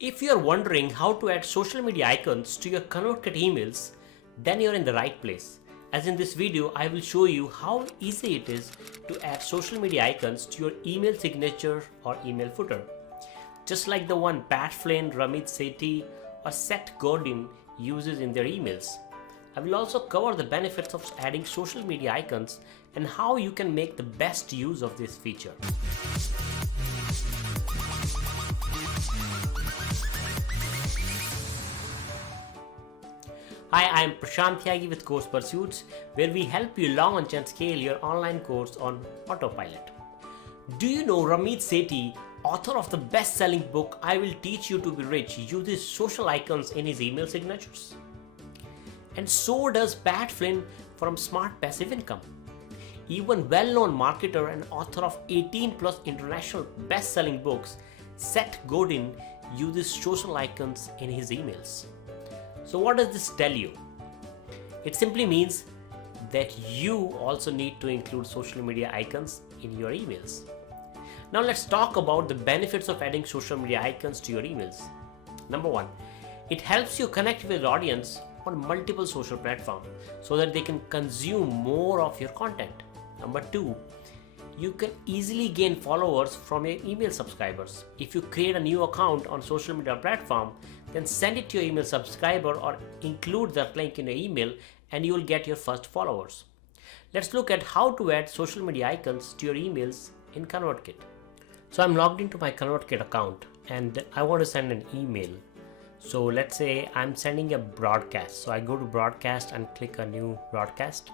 If you're wondering how to add social media icons to your ConvertKit emails, then you're in the right place. As in this video, I will show you how easy it is to add social media icons to your email signature or email footer. Just like the one Pat Flynn, Ramit Sethi or Seth Godin uses in their emails. I will also cover the benefits of adding social media icons and how you can make the best use of this feature. Hi, I am Prashant Tyagi with CoursePursuits, where we help you launch and scale your online course on autopilot. Do you know Ramit Sethi, author of the best-selling book I Will Teach You to Be Rich, uses social icons in his email signatures? And so does Pat Flynn from Smart Passive Income. Even well-known marketer and author of 18+ international best-selling books, Seth Godin uses social icons in his emails. So what does this tell you? It simply means that you also need to include social media icons in your emails. Now let's talk about the benefits of adding social media icons to your emails. Number one, it helps you connect with your audience on multiple social platforms so that they can consume more of your content. Number two, you can easily gain followers from your email subscribers. If you create a new account on social media platform, then send it to your email subscriber or include that link in your email and you will get your first followers. Let's look at how to add social media icons to your emails in ConvertKit. So I'm logged into my ConvertKit account and I want to send an email. So let's say I'm sending a broadcast. So I go to broadcast and click a new broadcast.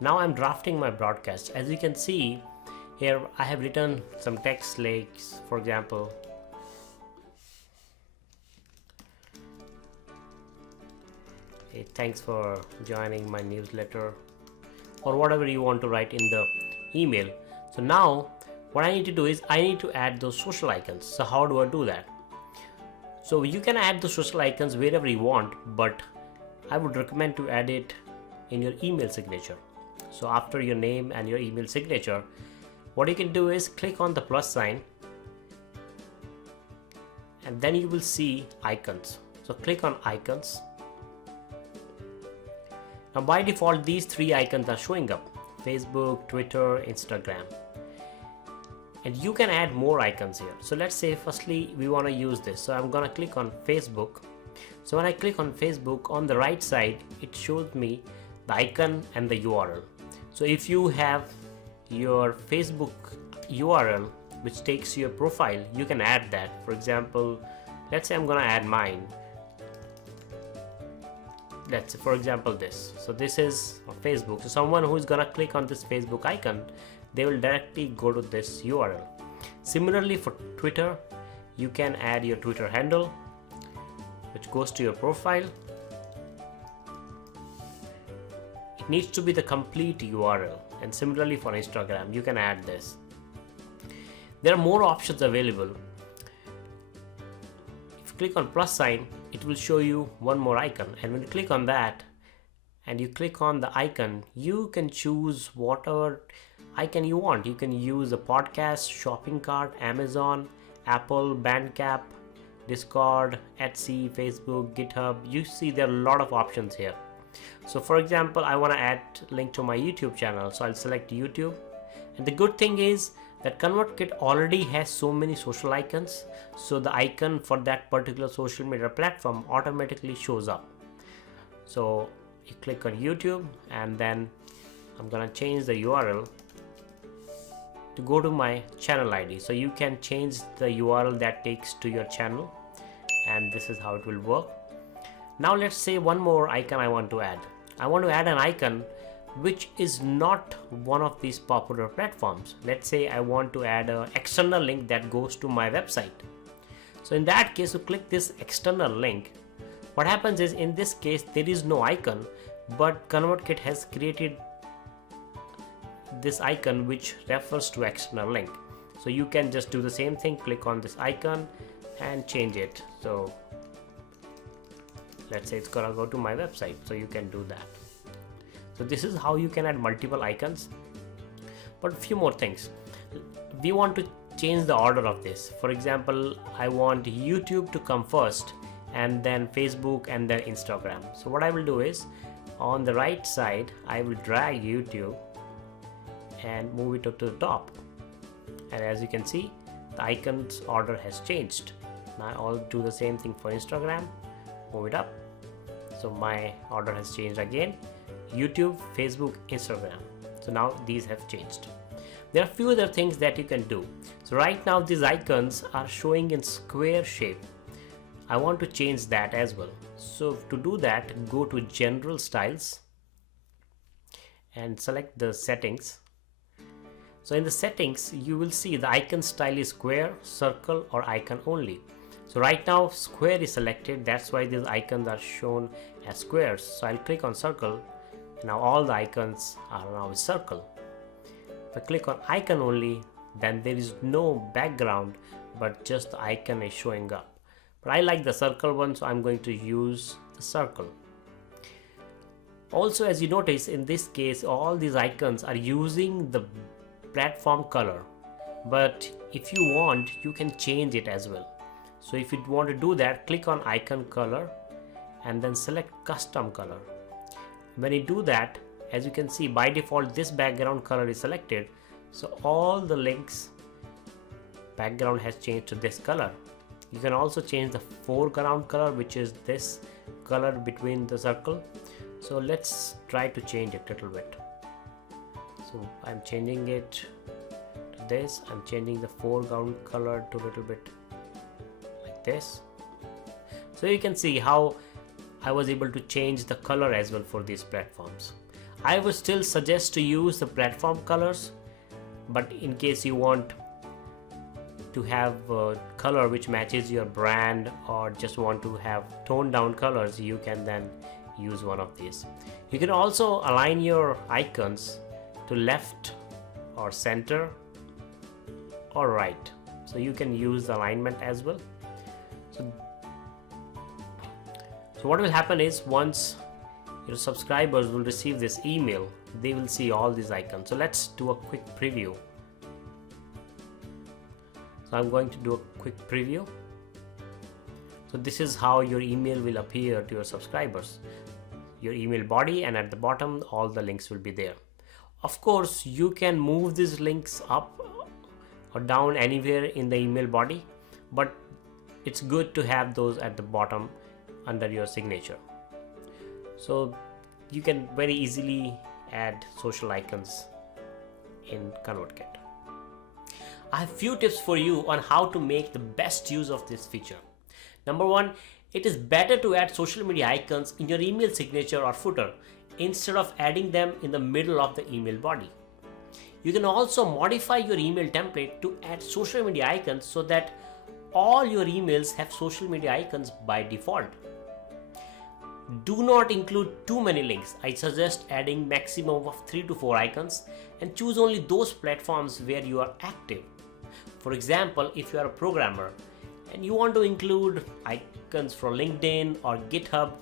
Now I'm drafting my broadcast. As you can see here, I have written some text like, for example, hey, thanks for joining my newsletter, or whatever you want to write in the email. So now what I need to do is I need to add those social icons. So how do I do that? So you can add the social icons wherever you want, but I would recommend to add it in your email signature. So after your name and your email signature, what you can do is click on the plus sign and then you will see icons. So click on icons. Now by default, these three icons are showing up: Facebook, Twitter, Instagram. And you can add more icons here. So let's say firstly we want to use this. So I'm gonna click on Facebook. So when I click on Facebook, on the right side it shows me the icon and the URL. So if you have your Facebook URL which takes your profile, you can add that. For example, let's say I'm gonna add mine. Let's say for example this. So this is Facebook. So someone who is gonna click on this Facebook icon, they will directly go to this URL. Similarly for Twitter, you can add your Twitter handle which goes to your profile. It needs to be the complete URL. And similarly for Instagram, you can add this. There are more options available. If you click on plus sign, it will show you one more icon, and when you click on that and you click on the icon, you can choose whatever icon you want. You can use a podcast, shopping cart, Amazon, Apple, Bandcamp, Discord, Etsy, Facebook, GitHub. You see there are a lot of options here. So for example, I want to add link to my YouTube channel, so I'll select YouTube. And the good thing is that ConvertKit already has so many social icons, so the icon for that particular social media platform automatically shows up. So you click on YouTube and then I'm gonna change the URL to go to my channel ID. So you can change the URL that takes to your channel, and this is how it will work. Now let's say one more icon I want to add. I want to add an icon which is not one of these popular platforms. Let's say I want to add an external link that goes to my website. So in that case, you click this external link. What happens is, in this case there is no icon, but ConvertKit has created this icon which refers to external link. So you can just do the same thing, click on this icon and change it. So let's say it's gonna go to my website, so you can do that. So this is how you can add multiple icons. But a few more things. We want to change the order of this. For example, I want YouTube to come first and then Facebook and then Instagram. So what I will do is, on the right side I will drag YouTube and move it up to the top, and as you can see, the icons order has changed. Now I'll do the same thing for Instagram, move it up, so my order has changed again. YouTube, Facebook, Instagram, so now these have changed. There are few other things that you can do. So right now these icons are showing in square shape. I want to change that as well. So to do that, go to General Styles and select the settings. So in the settings, you will see the icon style is square, circle, or icon only. So right now square is selected, that's why these icons are shown as squares. So I'll click on circle. Now all the icons are now in circle. If I click on icon only, then there is no background, but just the icon is showing up. But I like the circle one, so I'm going to use the circle. Also, as you notice, in this case, all these icons are using the platform color. But if you want, you can change it as well. So if you want to do that, click on icon color and then select custom color. When you do that, as you can see, by default this background color is selected, so all the links background has changed to this color. You can also change the foreground color, which is this color between the circle. So let's try to change it a little bit. So I'm changing it to this. I'm changing the foreground color to a little bit like this. So you can see how I was able to change the color as well for these platforms. I would still suggest to use the platform colors, but in case you want to have a color which matches your brand or just want to have toned down colors, you can then use one of these. You can also align your icons to left or center or right, so you can use the alignment as well. So what will happen is, once your subscribers will receive this email, they will see all these icons. So let's do a quick preview. So I'm going to do a quick preview. So this is how your email will appear to your subscribers. Your email body, and at the bottom all the links will be there. Of course, you can move these links up or down anywhere in the email body, but it's good to have those at the bottom under your signature. So you can very easily add social icons in ConvertKit. I have few tips for you on how to make the best use of this feature. Number one, it is better to add social media icons in your email signature or footer instead of adding them in the middle of the email body. You can also modify your email template to add social media icons so that all your emails have social media icons by default. Do not include too many links. I suggest adding maximum of 3 to 4 icons and choose only those platforms where you are active. For example, if you are a programmer and you want to include icons for LinkedIn or GitHub,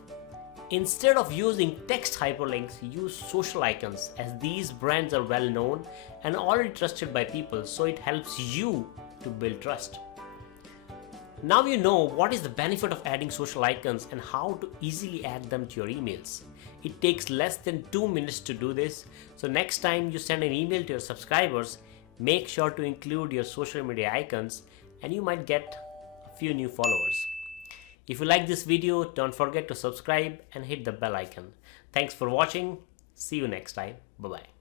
instead of using text hyperlinks, use social icons, as these brands are well known and already trusted by people, so it helps you to build trust. Now you know what is the benefit of adding social icons and how to easily add them to your emails. It takes less than 2 minutes to do this, so next time you send an email to your subscribers, make sure to include your social media icons and you might get a few new followers. If you like this video, don't forget to subscribe and hit the bell icon. Thanks for watching. See you next time. Bye-bye.